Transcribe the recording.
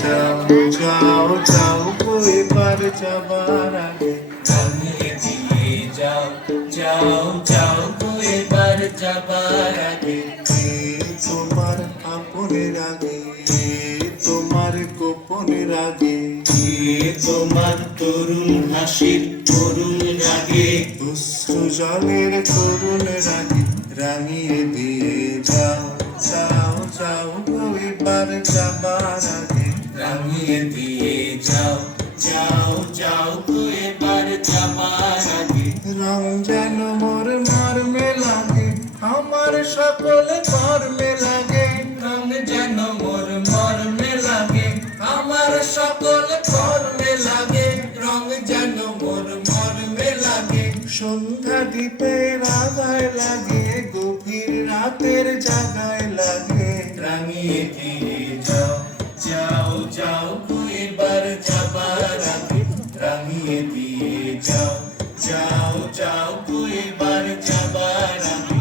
যাও যাও যাও গো এবার যাবার আগে রাঙিয়ে দিয়ে যাও যাও যাও গো এবার যাবার আগে। কে তোমার আপনের আগে তোমার গোপনের আগে তোমার তরুণ হাসির করুণ রাগে অশ্রু জলের করুণ রাগে রাঙিয়ে দিয়ে যাও যাও যাও গো এবার যাবার আগে রাঙিয়ে দিয়ে যাও যাও যাও গো এবার যাবার আগে। রং যেন মোর মর্মে লাগে আমার সকল কর্মে লাগে রং যেন মোর মর্মে লাগে আমার সকল কর্মে লাগে। রং যেন মোর মর্মে লাগে সন্ধ্যা দ্বীপের আগায় লাগে গভীর রাতের জাগায় লাগে রাঙিয়ে দিয়ে যাও যাও যাও গো এবার যাবার আগে। রাঙিয়ে দিয়ে যাও যাও যাও গো এবার যাবার আগে।